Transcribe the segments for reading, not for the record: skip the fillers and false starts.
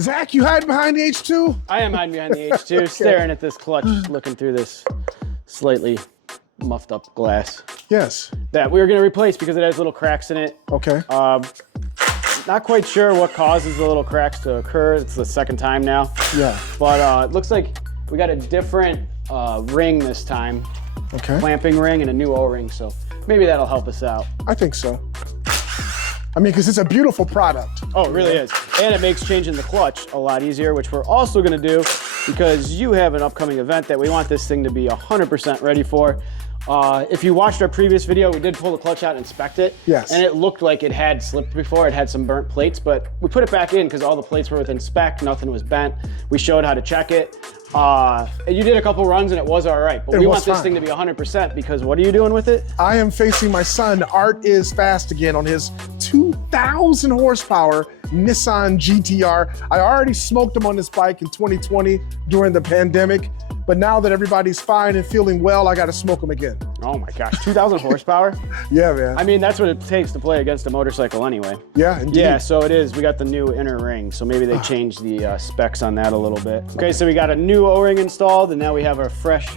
Zach, you hide behind the H2? I am hiding behind the H2, okay. Staring at this clutch, looking through this slightly muffed up glass. Yes. That we were gonna replace because it has little cracks in it. Okay. Not quite sure what causes the little cracks to occur. It's the second time now. Yeah. But it looks like we got a different ring this time. Okay. Clamping ring and a new O-ring, so maybe that'll help us out. I think so. I mean, because it's a beautiful product. Oh, it really is. And it makes changing the clutch a lot easier, which we're also gonna do because you have an upcoming event that we want this thing to be 100% ready for. If you watched our previous video, we did pull the clutch out and inspect it. Yes. And it looked like it had slipped before. It had some burnt plates, but we put it back in because all the plates were within spec, nothing was bent. We showed how to check it. And you did a couple runs and it was all right, but we want this thing to be 100% because what are you doing with it? I am facing my son, Art is Fast again, on his 2,000 horsepower Nissan GTR. I already smoked him on this bike in 2020 during the pandemic, but now that everybody's fine and feeling well, I gotta smoke him again. Oh my gosh, 2,000 horsepower? Yeah, man. I mean, that's what it takes to play against a motorcycle anyway. Yeah, indeed. Yeah, so it is. We got the new inner ring, so maybe they changed the specs on that a little bit. Okay, so we got a new O-ring installed, and now we have our fresh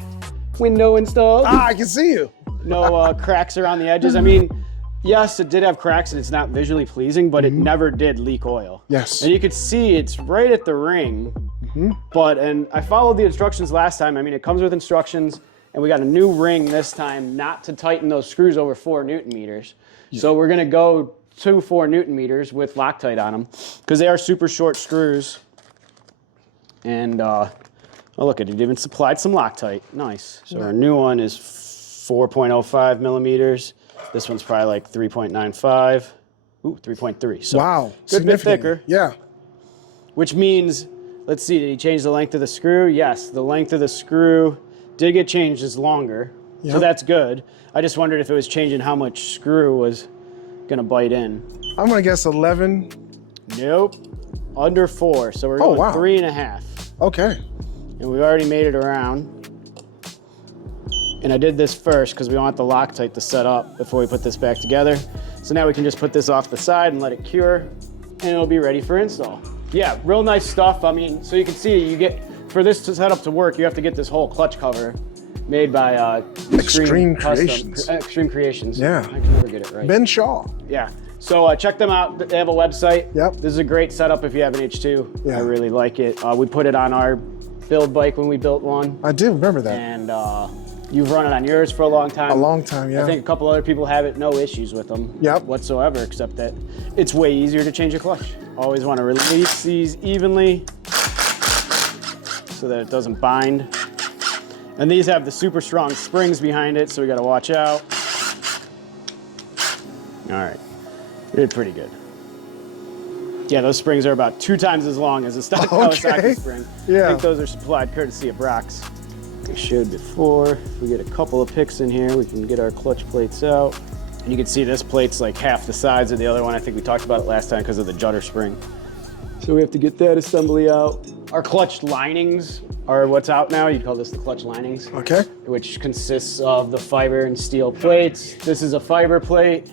window installed. Ah, I can see you. No cracks around the edges. I mean, yes, it did have cracks, and it's not visually pleasing, but it never did leak oil. Yes. And you could see it's right at the ring, and I followed the instructions last time. I mean, it comes with instructions, and we got a new ring this time not to tighten those screws over 4 Newton meters. Yeah. So we're gonna go to 4 Newton meters with Loctite on them because they are super short screws. And oh look, it even supplied some Loctite. Nice. So our new one is 4.05 millimeters. This one's probably like 3.95. Ooh, 3.3. So wow, good bit thicker. Yeah. Which means, let's see, did he change the length of the screw? Yes, the length of the screw did get changed, is longer. Yep. So that's good. I just wondered if it was changing how much screw was gonna bite in. I'm gonna guess 11. Nope, under 4. So we're going 3.5. Okay. And we've already made it around. And I did this first because we want the Loctite to set up before we put this back together. So now we can just put this off the side and let it cure, and it'll be ready for install. Yeah, real nice stuff. I mean, so you can see, you get, for this setup to work, you have to get this whole clutch cover made by ExtremeCreations. ExtremeCreations. Yeah. I can never get it right. Ben Shaw. Yeah. So check them out. They have a website. Yep. This is a great setup if you have an H2. Yeah. I really like it. We put it on our build bike when we built one. I do remember that. And you've run it on yours for a long time. A long time, yeah. I think a couple other people have it, no issues with them whatsoever, except that it's way easier to change a clutch. Always want to release these evenly so that it doesn't bind. And these have the super strong springs behind it, so we got to watch out. All right, we did pretty good. Yeah, those springs are about 2 times as long as a stock Kawasaki spring. Yeah. I think those are supplied courtesy of Brock's. We showed before. If we get a couple of picks in here, we can get our clutch plates out. And you can see this plate's like half the size of the other one. I think we talked about it last time because of the judder spring. So we have to get that assembly out. Our clutch linings are what's out now. You call this the clutch linings. Okay. Which consists of the fiber and steel plates. This is a fiber plate.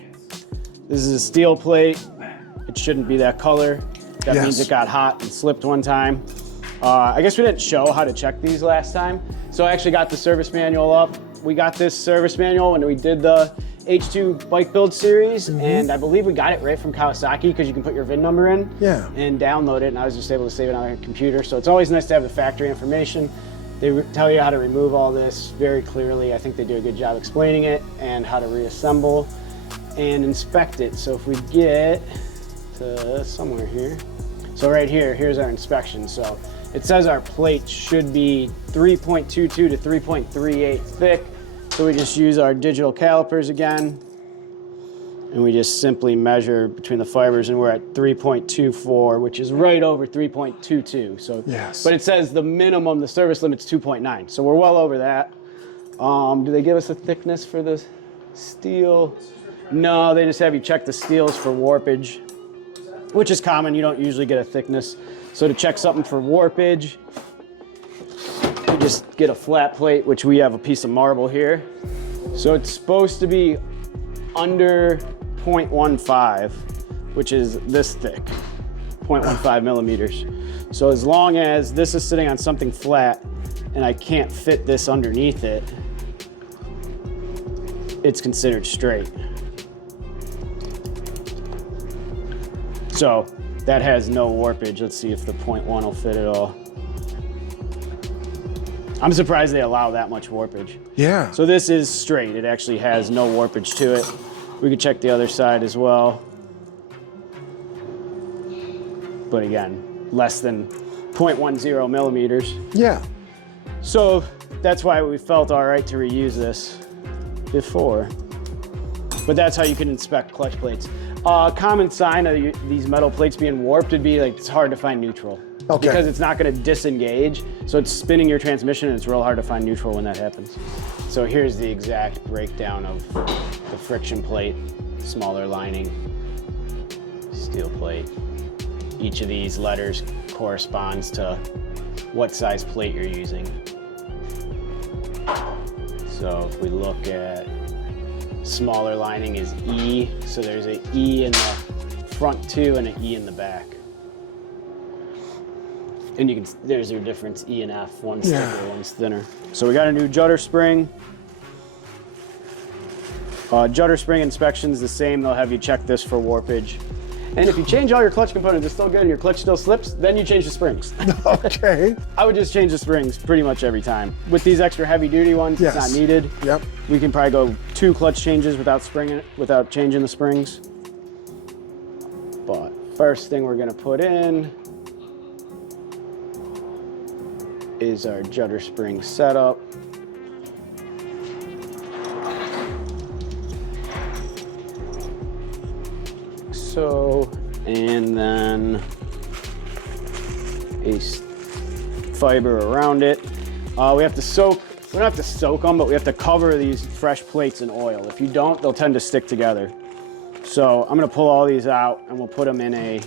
This is a steel plate. It shouldn't be that color. That means it got hot and slipped one time. I guess we didn't show how to check these last time. So I actually got the service manual up. We got this service manual when we did the H2 bike build series, and I believe we got it right from Kawasaki because you can put your VIN number in and download it, and I was just able to save it on my computer. So it's always nice to have the factory information. They tell you how to remove all this very clearly. I think they do a good job explaining it and how to reassemble and inspect it. So if we get to somewhere here, so right here, here's our inspection. So it says our plate should be 3.22 to 3.38 thick. So we just use our digital calipers again, and we just simply measure between the fibers, and we're at 3.24, which is right over 3.22. So, but it says the minimum, the service limit's 2.9. So we're well over that. Do they give us a thickness for the steel? No, they just have you check the steels for warpage, which is common. You don't usually get a thickness. So to check something for warpage, you just get a flat plate, which we have a piece of marble here. So it's supposed to be under 0.15, which is this thick, 0.15 millimeters. So as long as this is sitting on something flat and I can't fit this underneath it, it's considered straight. So that has no warpage. Let's see if the 0.1 will fit at all. I'm surprised they allow that much warpage. Yeah. So this is straight. It actually has no warpage to it. We could check the other side as well. But again, less than 0.10 millimeters. Yeah. So that's why we felt all right to reuse this before. But that's how you can inspect clutch plates. Common sign of these metal plates being warped would be like it's hard to find neutral. Okay. Because it's not going to disengage, so it's spinning your transmission and it's real hard to find neutral when that happens. So here's the exact breakdown of the friction plate, smaller lining, steel plate. Each of these letters corresponds to what size plate you're using. So if we look at smaller lining is E, so there's an E in the front two and an E in the back. And you can, there's your difference, E and F, one's thicker, one's thinner. So we got a new judder spring. Judder spring inspection's the same, they'll have you check this for warpage. And if you change all your clutch components, it's still good and your clutch still slips, then you change the springs. Okay. I would just change the springs pretty much every time. With these extra heavy duty ones, it's not needed. Yep. We can probably go 2 clutch changes without changing the springs. But first thing we're gonna put in is our judder spring setup. So, and then a fiber around it. We have to soak, we don't have to soak them, but we have to cover these fresh plates in oil. If you don't, they'll tend to stick together. So I'm gonna pull all these out and we'll put them in a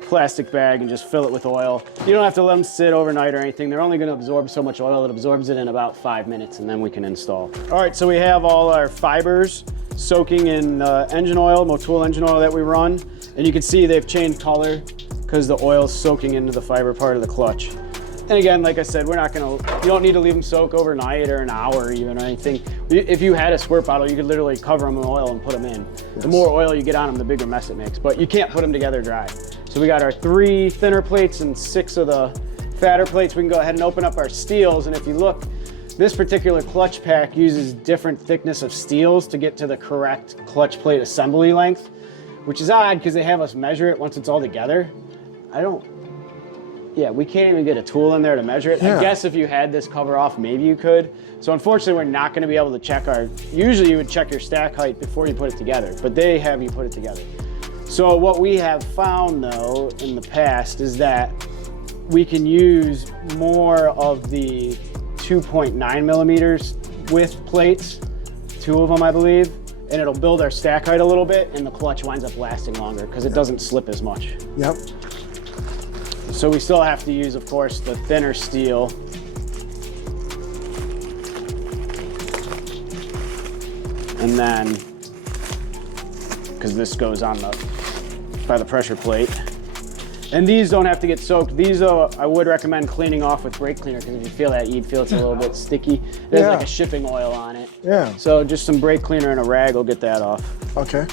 plastic bag and just fill it with oil. You don't have to let them sit overnight or anything. They're only gonna absorb so much oil. It absorbs it in about 5 minutes and then we can install. All right, so we have all our fibers soaking in engine oil, Motul engine oil that we run. And you can see they've changed color because the oil's soaking into the fiber part of the clutch. And again, like I said, you don't need to leave them soak overnight or an hour even or anything. If you had a squirt bottle, you could literally cover them in oil and put them in. Yes. The more oil you get on them, the bigger mess it makes, but you can't put them together dry. So we got our 3 thinner plates and 6 of the fatter plates. We can go ahead and open up our steels. And if you look, this particular clutch pack uses different thickness of steels to get to the correct clutch plate assembly length, which is odd because they have us measure it once it's all together. We can't even get a tool in there to measure it. I guess if you had this cover off, maybe you could. So unfortunately, we're not gonna be able to check usually you would check your stack height before you put it together, but they have you put it together. So what we have found though in the past is that we can use more of the 2.9 millimeters width plates, 2 of them I believe, and it'll build our stack height a little bit and the clutch winds up lasting longer because it doesn't slip as much. Yep. So we still have to use, of course, the thinner steel. And then, because this goes on by the pressure plate. And these don't have to get soaked. These, though, I would recommend cleaning off with brake cleaner because if you feel that, you'd feel it's a little bit sticky. There's like a shipping oil on it. Yeah. So just some brake cleaner and a rag will get that off. Okay.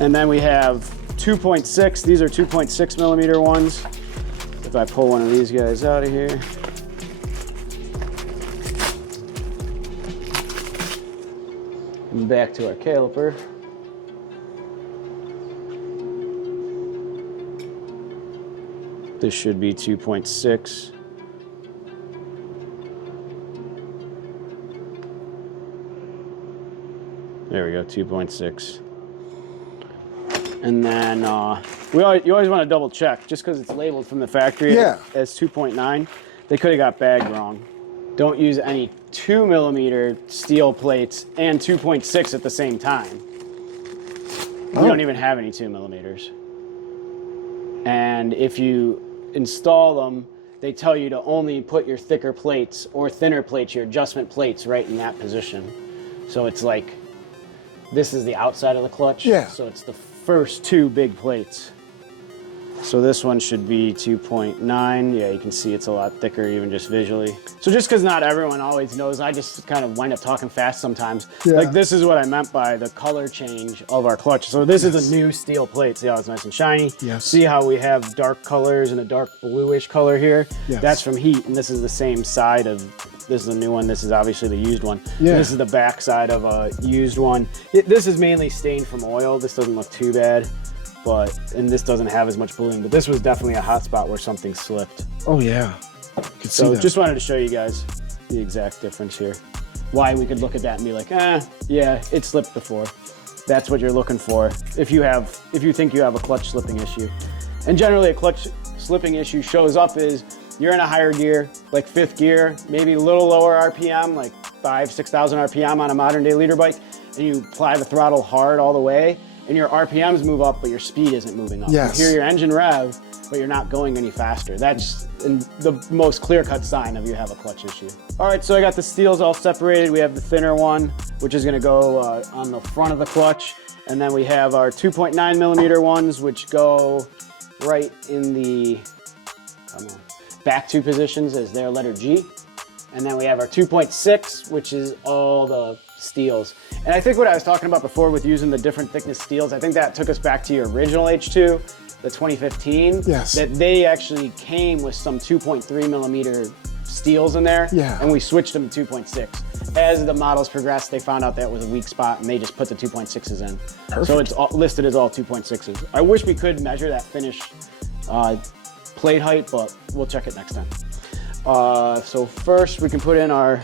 And then we have 2.6. These are 2.6 millimeter ones. If I pull one of these guys out of here. And back to our caliper. This should be 2.6. There we go, 2.6. And then you always want to double check, just because it's labeled from the factory as 2.9. They could have got bagged wrong. Don't use any 2 millimeter steel plates and 2.6 at the same time. We don't even have any 2 millimeters. And if you install them, they tell you to only put your thicker plates or thinner plates, your adjustment plates, right in that position. So it's like, this is the outside of the clutch. Yeah. So it's the first 2 big plates. So this one should be 2.9. Yeah, you can see it's a lot thicker even just visually. So just because not everyone always knows, I just kind of wind up talking fast sometimes. Yeah. Like this is what I meant by the color change of our clutch. So this is a new steel plate. See how it's nice and shiny? Yes. See how we have dark colors and a dark bluish color here? Yes. That's from heat, and this is the same side of, this is the new one. This is obviously the used one. Yeah. This is the back side of a used one. This is mainly stained from oil. This doesn't look too bad. And this doesn't have as much bluing, but this was definitely a hot spot where something slipped. Oh yeah. So just wanted to show you guys the exact difference here. Why we could look at that and be like, yeah, it slipped before. That's what you're looking for if you think you have a clutch slipping issue. And generally a clutch slipping issue shows up is you're in a higher gear, like 5th gear, maybe a little lower RPM, like 6,000 RPM on a modern day leader bike, and you apply the throttle hard all the way, and your RPMs move up, but your speed isn't moving up. Yes. You hear your engine rev, but you're not going any faster. That's the most clear-cut sign of you have a clutch issue. All right, so I got the steels all separated. We have the thinner one, which is gonna go on the front of the clutch. And then we have our 2.9 millimeter ones, which go right in the back two positions as their letter G. And then we have our 2.6, which is all the steels. And I think what I was talking about before with using the different thickness steels, I think that took us back to your original H2, the 2015. Yes. That they actually came with some 2.3 millimeter steels in there. Yeah. And we switched them to 2.6. As the models progressed, they found out that was a weak spot and they just put the 2.6s in. Perfect. So it's listed as all 2.6s. I wish we could measure that finished plate height, but we'll check it next time. So first we can put in our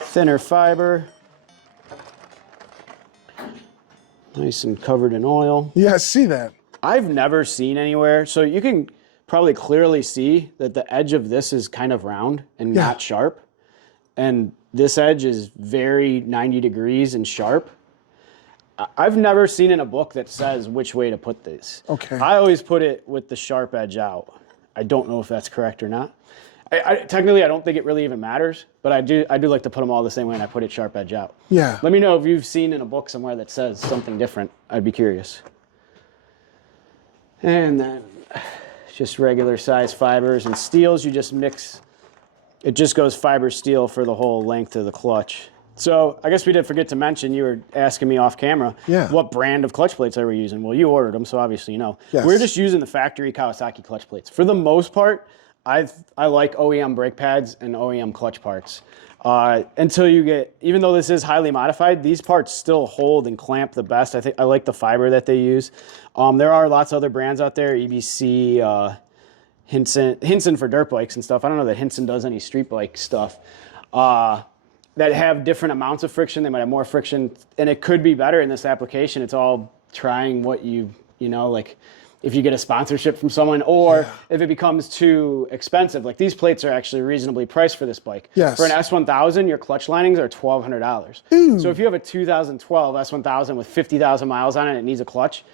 thinner fiber. Nice and covered in oil. Yeah, I see that. I've never seen anywhere, so you can probably clearly see that the edge of this is kind of round and not sharp. And this edge is very 90 degrees and sharp. I've never seen in a book that says which way to put this. Okay. I always put it with the sharp edge out. I don't know if that's correct or not. Technically, I don't think it really even matters, but I do like to put them all the same way, and I put it sharp edge out. Yeah. Let me know if you've seen in a book somewhere that says something different. I'd be curious. And then just regular size fibers and steels, you just mix. It just goes fiber steel for the whole length of the clutch. So I guess we did forget to mention, you were asking me off camera, what brand of clutch plates I were using. Well, you ordered them, so obviously you know. Yes. We're just using the factory Kawasaki clutch plates. For the most part, I like OEM brake pads and OEM clutch parts. Until you get, even though this is highly modified, these parts still hold and clamp the best. I like the fiber that they use. There are lots of other brands out there, EBC, Hinson for dirt bikes and stuff. I don't know that Hinson does any street bike stuff. That have different amounts of friction. They might have more friction, and it could be better in this application. It's all trying what you know, like if you get a sponsorship from someone, or if it becomes too expensive. Like these plates are actually reasonably priced for this bike. Yes. For an S1000, your clutch linings are $1,200. So if you have a 2012 S1000 with 50,000 miles on it and it needs a clutch,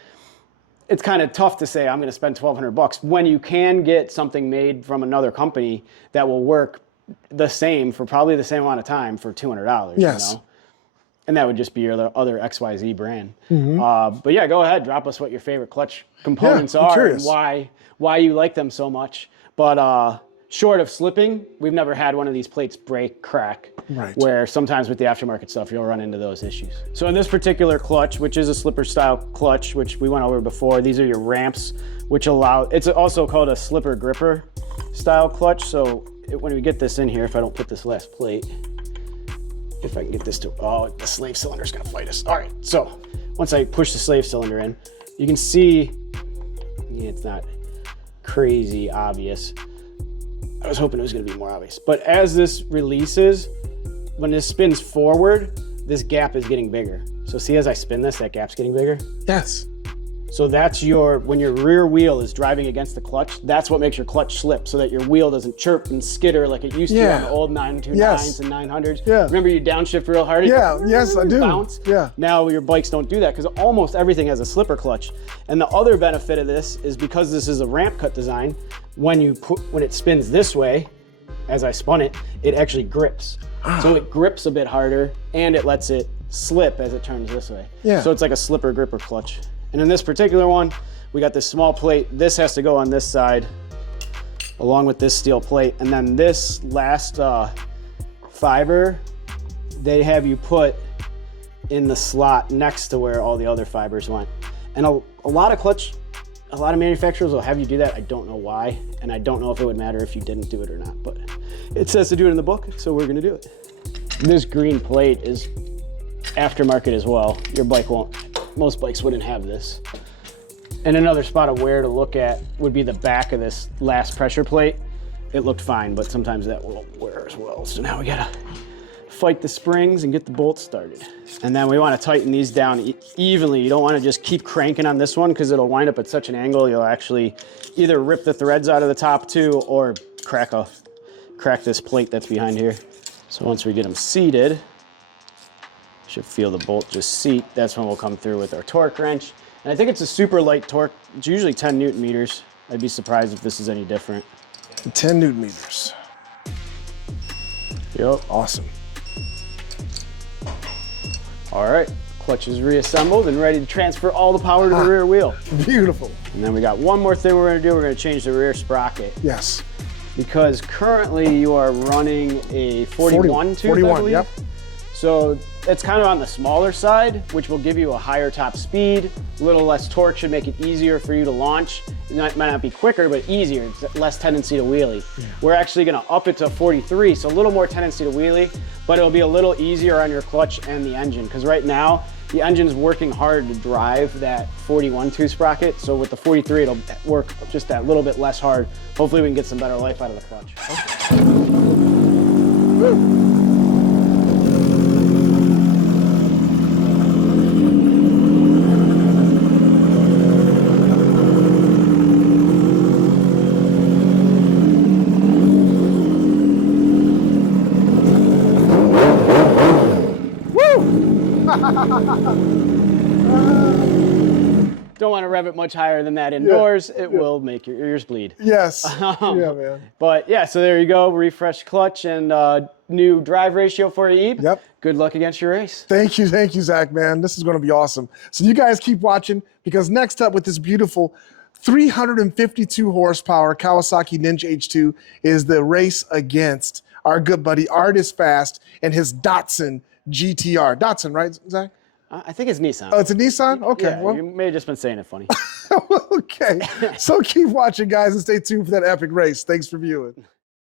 it's kind of tough to say I'm going to spend $1,200 when you can get something made from another company that will work the same for probably the same amount of time for $200. Yes. You know? And that would just be your other XYZ brand. But yeah, go ahead, drop us what your favorite clutch components are and why you like them so much. But short of slipping, we've never had one of these plates break, crack, where sometimes with the aftermarket stuff, you'll run into those issues. So in this particular clutch, which is a slipper style clutch, which we went over before, these are your ramps, which it's also called a slipper gripper style clutch. So when we get this in here, if I don't put this last plate, if I can get this to, the slave cylinder's gonna fight us. All right, so once I push the slave cylinder in, you can see, it's not crazy obvious. I was hoping it was gonna be more obvious. But as this releases, when this spins forward, this gap is getting bigger. So see, as I spin this, that gap's getting bigger? Yes. So that's when your rear wheel is driving against the clutch, that's what makes your clutch slip, so that your wheel doesn't chirp and skitter like it used to on the old 929s and 900s. Yeah. Remember you downshift real hard? Yes, I do. Bounce? Yeah. Now your bikes don't do that because almost everything has a slipper clutch. And the other benefit of this is because this is a ramp cut design, when it spins this way, as I spun it, it actually grips. So it grips a bit harder and it lets it slip as it turns this way. Yeah. So it's like a slipper gripper clutch. And in this particular one, we got this small plate. This has to go on this side along with this steel plate. And then this last fiber, they have you put in the slot next to where all the other fibers went. And a lot of manufacturers will have you do that. I don't know why, and I don't know if it would matter if you didn't do it or not, but it says to do it in the book, so we're gonna do it. This green plate is aftermarket as well. Your bike won't, most bikes wouldn't have this. And another spot of wear to look at would be the back of this last pressure plate. It looked fine, but sometimes that will wear as well. So now we gotta fight the springs and get the bolts started. And then we want to tighten these down evenly. You don't want to just keep cranking on this one because it'll wind up at such an angle you'll actually either rip the threads out of the top too or crack this plate that's behind here. So once we get them seated, you should feel the bolt just seat. That's when we'll come through with our torque wrench. And I think it's a super light torque. It's usually 10 Newton meters. I'd be surprised if this is any different. 10 Newton meters. Yep. Awesome. All right, clutch is reassembled and ready to transfer all the power to the rear wheel. Beautiful. And then we got one more thing we're gonna do. We're gonna change the rear sprocket. Yes. Because currently you are running a 41 tube, 41, I believe. yep. So it's kind of on the smaller side, which will give you a higher top speed. A little less torque should make it easier for you to launch. It might not be quicker, but easier. It's less tendency to wheelie. Yeah. We're actually gonna up it to 43, so a little more tendency to wheelie, but it'll be a little easier on your clutch and the engine. Because right now, the engine's working hard to drive that 41 tooth sprocket. So with the 43, it'll work just that little bit less hard. Hopefully we can get some better life out of the clutch. Okay. Woo. Don't want to rev it much higher than that indoors. It will make your ears bleed. Yes. Yeah, man. But yeah, so there you go. Refresh clutch and new drive ratio for you, Ebe. Yep. Good luck against your race. Thank you, Zach, man. This is going to be awesome. So you guys keep watching because next up with this beautiful 352 horsepower Kawasaki Ninja H2 is the race against our good buddy Art is Fast and his Datsun GTR. Datsun, right, Zach? I think it's Nissan. Oh, it's a Nissan? Okay. Yeah, well, you may have just been saying it funny. Okay. So keep watching, guys, and stay tuned for that epic race. Thanks for viewing.